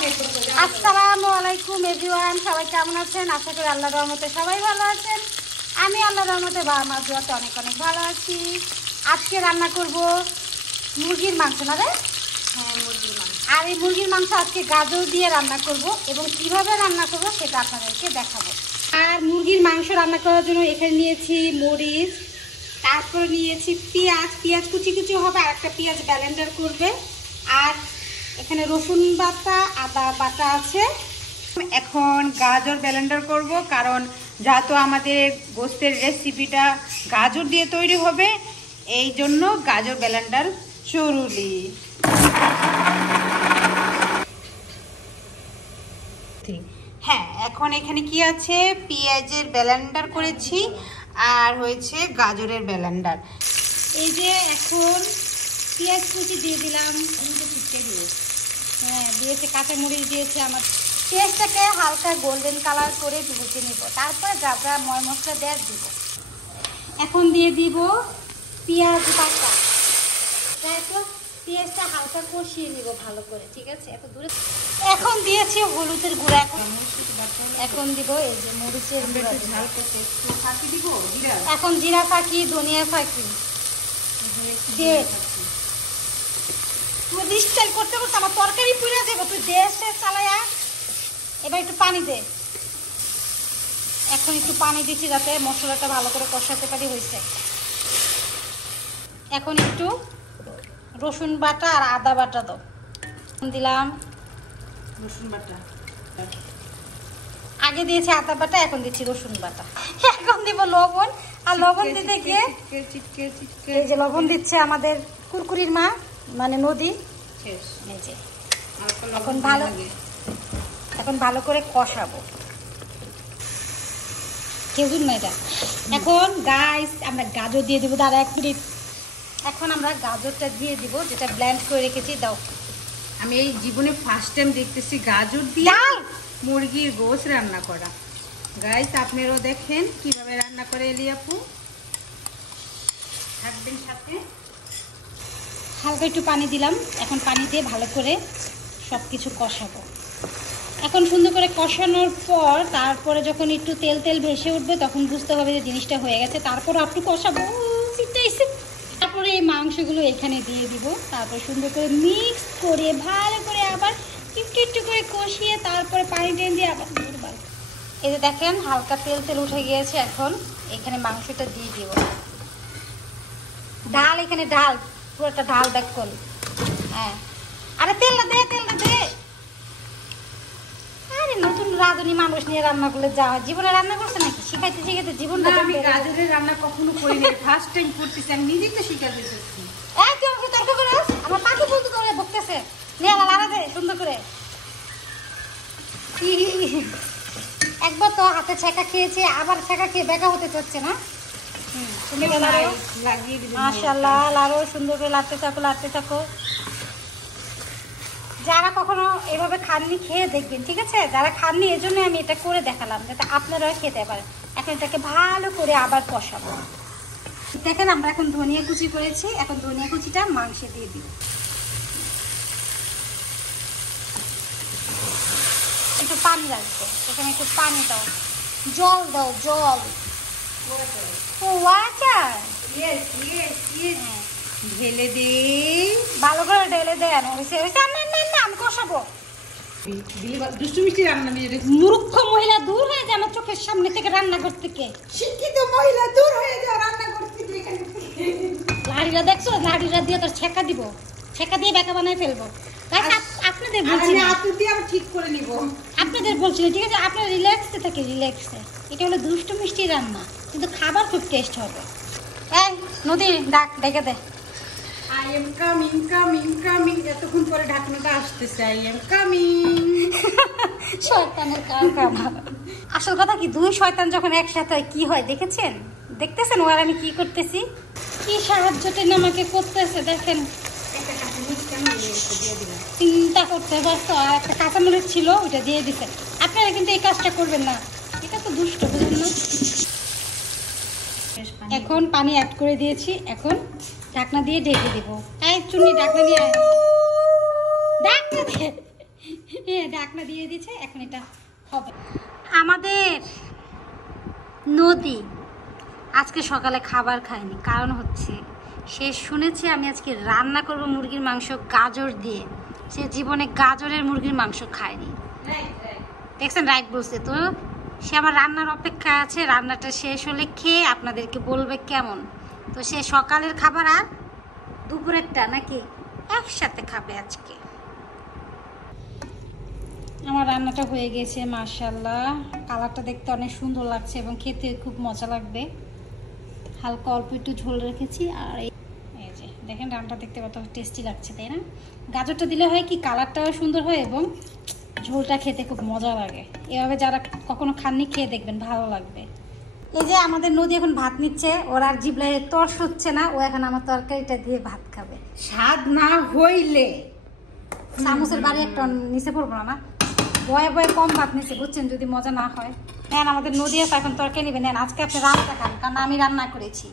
আসসালামু আলাইকুম এভরিওয়ান, সবাই কেমন আছেন? আশা করি আল্লাহর রহমতে সবাই ভালো আছেন। আমি আল্লাহর রহমতে বা আমার দোয়াতে অনেক অনেক ভালো আছি। আজকে রান্না করব মুরগির মাংস, না রে? হ্যাঁ, মুরগির মাংস। আর এই মুরগির মাংস আজকে গাজর দিয়ে রান্না করব এবং কিভাবে রান্না করব সেটা আপনাদেরকে দেখাবো। আর মুরগির মাংস রান্না করার জন্য এখানে নিয়েছি মরিচ, তারপরে নিয়েছি পেঁয়াজ কুচি কুচি হবে, আর একটা পেঁয়াজ ব্লেন্ডার করবে, আর এখানে রসুন বাটা, আদা বাটা আছে। এখন গাজর ব্লেন্ডার করব, কারণ যেহেতু আমাদের গোস্তের রেসিপিটা গাজর দিয়ে তৈরি হবে, এই জন্য গাজর ব্লেন্ডার জরুরি। হ্যাঁ, এখন এখানে কি আছে, পেঁয়াজের ব্লেন্ডার করেছি আর হয়েছে গাজরের ব্লেন্ডার। এই যে এখন পেঁয়াজ কুচি দিয়ে দিলাম, হ্যাঁ দিয়েছে, কাঁচামরিচ দিয়েছে। আমার পেঁয়াজটাকে হালকা গোল্ডেন কালার করে ভেজে নিব, তারপরে যা যা ময় মশলা দেওয়ার দিব। এখন দিয়ে দিব পেঁয়াজ বাটা, তারপর পেঁয়াজটা হালকা কষিয়ে নিব ভালো করে, ঠিক আছে? এত দূরে এখন দিয়েছি হলুদের গুঁড়া, এখন দিব এই যে মরিচের গুঁড়া, এখন জিরা ফাঁকি, ধনিয়া ফাঁকি দিয়ে স্টাইল করতে করতে আমার তরকারি পুড়ে দেবো। তুই দেশে চালাইয়া এবার একটু পানি দে। এখন একটু পানি দিচ্ছি যাতে মশলাটা ভালো করে কষাতে পারি। হয়েছে, এখন একটু রসুন বাটা আর আদা বাটা দাও, দিলাম রসুন বাটা। আগে দিয়েছি আদা বাটা, এখন দিচ্ছি রসুন বাটা। এখন দিব লবণ, আর লবণ দিতে গিয়ে এই যে লবণ দিচ্ছে আমাদের কুরকুরির মা, মানে নদী। এখন ভালো করে কষাবো, খেজুর না এটা। এখন গাইস আমরা গাজর দিয়ে দিব, দাঁড়া 1 মিনিট। এখন আমরা গাজরটা দিয়ে দিব, যেটা ব্লেন্ড করে রেখেছি। দাও, আমি এই জীবনে ফার্স্ট টাইম দেখতেছি গাজর দিয়ে মুরগির গোশ রান্না করা। গাইস আপনারাও দেখেন কিভাবে রান্না করে এলি আপু, থাকবেন সাথে। হালকা একটু পানি দিলাম, এখন পানি দিয়ে ভালো করে সব কিছু কষাবো। এখন সুন্দর করে কষানোর পর তারপরে যখন একটু তেল তেল ভেসে উঠবে তখন বুঝতে হবে যে জিনিসটা হয়ে গেছে। তারপর একটু কষাবো, তারপরে এই মাংসগুলো এখানে দিয়ে দিব, তারপর সুন্দর করে মিক্স করে ভালো করে আবার একটু একটু করে কষিয়ে তারপরে পানি টেনে দিয়ে আবার এই যে দেখেন হালকা তেল তেল উঠে গিয়েছে। এখন এখানে মাংসটা দিয়ে দিব, ডাল, এখানে ডাল, পুরোটা ডাল দেখুন। হ্যাঁ, আরে তেলটা দে, তেলটা দে। আরে নতুন রাঁধুনি মানুষ নিয়ে রান্না করলে যা হয়। জীবনে রান্না করছে নাকি? শিখাইতে শিখাইতে জীবনটা। আমি গাজরের রান্না কখনো করিনি, ফার্স্ট টাইম করতেছি। আমি নিজেই তো শিখাতে চাচ্ছি। এই তুই আমাকে তর্ক করে আমার পাখি বলতে করে বকতেছে। নে লাড়া দে সুন্দর করে। একবার তো হাতে ছেঁকা খেয়েছে, আবার ছেঁকা খেয়ে বেকা হতে চাচ্ছে না। মাশাআল্লাহ, লাড়ো, সুন্দর করে লাড়তে থাকো, লাড়তে থাকো। যারা কখনো এভাবে খাননি খেয়ে দেখবেন, ঠিক আছে? যারা খাননি এজন্য আমি এটা করে দেখালাম, যাতে আপনারাও খেতে পারেন। এখন এটাকে ভালো করে আবার কষাবো। দেখেন আমরা এখন ধনিয়া কুচি করেছি, এখন ধনিয়া কুচিটা মাংসে দিয়ে দিই। একটু পানি রাখবো, এখানে একটু পানি দাও, জল দাও, জল। ও আচ্ছা, ঢেলে দে, ভালো করে ঢেলে দেন। আমি কষাবো। দুষ্টু মিষ্টি রান্না নিয়ে মূর্খ মহিলা দূর হয়ে যায় আমার চোখের সামনে থেকে, রান্না করতে। কে শিক্ষিত মহিলা দূর হয়ে যায় রান্না করতে। লাড়িটা দেখছো, লাড়িটা দিয়ে তোর ছেঁকা দিব, ছেঁকা দিয়ে বেকা বানাই ফেলবো। আপনাদের বলছি না, ঠিক করে নিব। আপনাদের বলছি না, ঠিক আছে? আপনারা রিল্যাক্সে থাকে, রিল্যাক্সে। এটা হলো দুষ্টু মিষ্টি রান্না, কিন্তু খাবার খুব টেস্ট হবে। এই নদী ডাক, ডেকে দে। I am coming, coming, coming. এতক্ষণ পরে ঢাকনাটা আসতেছে। I am coming. শয়তানের কারখানা। আসল কথা কি, দুই শয়তান যখন একসাথে হয় কি হয় দেখেছেন? দেখতেছেন ওর আমি কি করতেছি, কি সাহায্যটা আমাকে করতেছে দেখেন। চিন্তা করতে পারছো? আর একটা কাঁচামরিচ ছিল, ওইটা দিয়ে দিছে। আপনারা কিন্তু এই কাজটা করবেন না, এটা তো দুষ্ট, বুঝলেন না? এখন পানি অ্যাড করে দিয়েছি, এখন ঢাকনা দিয়ে ঢেকে দিব। এই চুনি ঢাকনা নিয়ে আয়, ঢাকনা দিয়ে ঢাকনা দিয়ে দিয়েছে, এখন এটা হবে। আমাদের নদী আজকে সকালে খাবার খায়নি, কারণ হচ্ছে সে শুনেছে আমি আজকে রান্না করব মুরগির মাংস গাজর দিয়ে। সে জীবনে গাজরের মুরগির মাংস খায়নি। দেখছেন, রাইট বলছে। তো সে আমার রান্নার অপেক্ষায় আছে, রান্নাটা শেষ হলে খেয়ে আপনাদেরকে বলবে কেমন। তো সে সকালের খাবার আর দুপুরেরটা নাকি একসাথে খাবে আজকে। আমার রান্নাটা হয়ে গেছে, মাশাআল্লাহ। কালারটা দেখতে অনেক সুন্দর লাগছে এবং খেতে খুব মজা লাগবে। হালকা অল্প একটু ঝোল রেখেছি। আর এই যে দেখেন, রান্নাটা দেখতে কত টেস্টি লাগছে, তাই না? গাজরটা দিলে হয় কি, কালারটাও সুন্দর হয় এবং ঝোলটা খেতে খুব মজা লাগে। এভাবে যারা কখনো খাননি খেয়ে দেখবেন, ভালো লাগবে। এই যে আমাদের নদী এখন ভাত নিচ্ছে, ওর আর জিবলায় তর্স হচ্ছে না, ও এখন আমার তরকারিটা দিয়ে ভাত খাবে। স্বাদ না হইলে চামচের বাড়ি একটা নিচে পড়বো না, বয়ে বয়ে কম ভাত নিচ্ছে, বুঝছেন, যদি মজা না হয়। নেন, আমাদের নদী আছে, এখন তরকারি নেবেন। নেন, আজকে আপনি রানটা খান, কারণ আমি রান্না করেছি,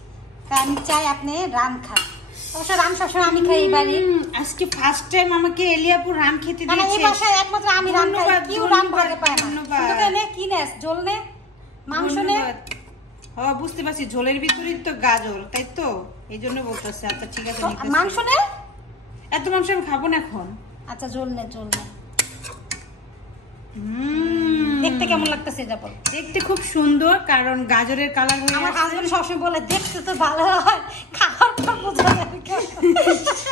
তাই আমি চাই আপনি রান খান। অবশ্য রান সবসময় আমি খাই এই বাড়ি। আজকে ফার্স্ট টাইম আমাকে এলিয়াপুর রান খেতে মানে এই দিয়েছে। বাসায় একমাত্র আমি রান খাই, কেউ রান ভাগে পায় না। ধন্যবাদ। শুধু নে, কি নেস, ঝোল নে, মাংস নে। হ্যাঁ, বুঝতে পারছি, ঝোলের ভিতরে তো গাজর, তাই তো, এই জন্য বলতেছে। আচ্ছা ঠিক আছে, তো নিতেছি। মাংস নে। এত মাংস আমি খাবো না এখন। আচ্ছা, ঝোল নে, ঝোল নে। হুম, দেখতে কেমন লাগতেছে এটা বল। দেখতে খুব সুন্দর, কারণ গাজরের কালার হয়ে আমার আছে। হাজবেন্ড সবসময় বলে দেখতে তো ভালো হয়, খাওয়ার পর বোঝা যাবে কেমন।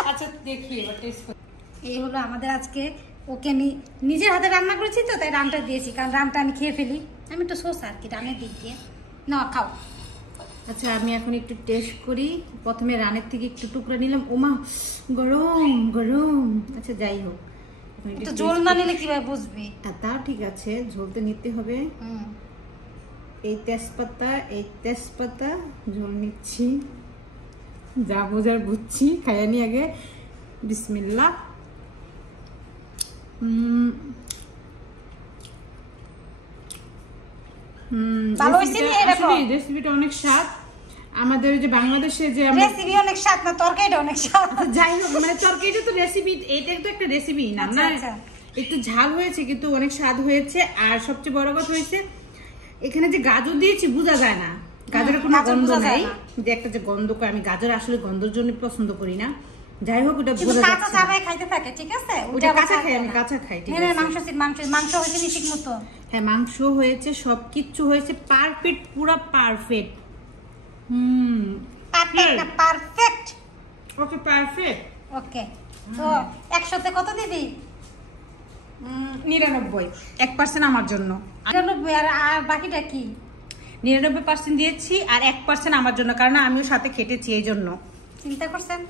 আচ্ছা দেখি এবার টেস্ট করি। এই হলো আমাদের আজকে। ওকে আমি নিজের হাতে রান্না করেছি, তো তাই রানটা দিয়েছি, কারণ রানটা আমি খেয়ে ফেলি। আমি একটু সোস আর কি রানের দিক দিয়ে। না, খাও। আচ্ছা, আমি এখন একটু টেস্ট করি। প্রথমে রানের থেকে একটু টুকরা নিলাম। ওমা, গরম গরম। আচ্ছা যাই হোক, এখন একটু তো taste ঝোল না করি। নিলে কিভাবে বুঝবি? তাও ঠিক আছে, ঝোলতে নিতে হবে। হুম। এই তেজপাতা ঝোল নিচ্ছি, যা বোঝার বুঝছি। খাইয়ানি আগে, বিসমিল্লাহ। ভালো হয়েছে নি এরকম? রেসিপিটা অনেক স্বাদ। আমাদের যে বাংলাদেশে যে রেসিপি অনেক স্বাদ না, তরকারিটা অনেক স্বাদ। যাই হোক, মানে তরকারিটা তো রেসিপি, এটা তো একটা রেসিপি না, আচ্ছা, না আচ্ছা। একটু ঝাল হয়েছে কিন্তু অনেক স্বাদ হয়েছে। আর সবচেয়ে বড় কথা হয়েছে, এখানে যে গাজর দিয়েছি বোঝা যায় না, গাজরের কোনো গাজর গন্ধ বোঝা যায় নাই। না। যে একটা যে গন্ধ করে, আমি গাজর আসলে গন্ধের জন্য পছন্দ করি না। যাই হোক, ওটা কিন্তু বোঝা কাঁচা যাচ্ছে না। চাবাই খাইতে থাকে, ঠিক আছে? ওটা কাঁচা খাই, আমি কাঁচা খাই, ঠিক আছে। মাংস মাংস মাংস হয়েছে নি ঠিক মতো? হ্যাঁ, মাংস হয়েছে, সবকিছু হয়েছে পারফেক্ট, পুরো পারফেক্ট। পারফেক্ট না, পারফেক্ট। ওকে, পারফেক্ট। ওকে, তো 100তে কত দিবি? 99, 1% আমার জন্য। 99, আর বাকিটা কি? 99% দিয়েছি, আর 1% আমার জন্য, কারণ আমিও সাথে খেটেছি, এই জন্য। চিন্তা করছেন?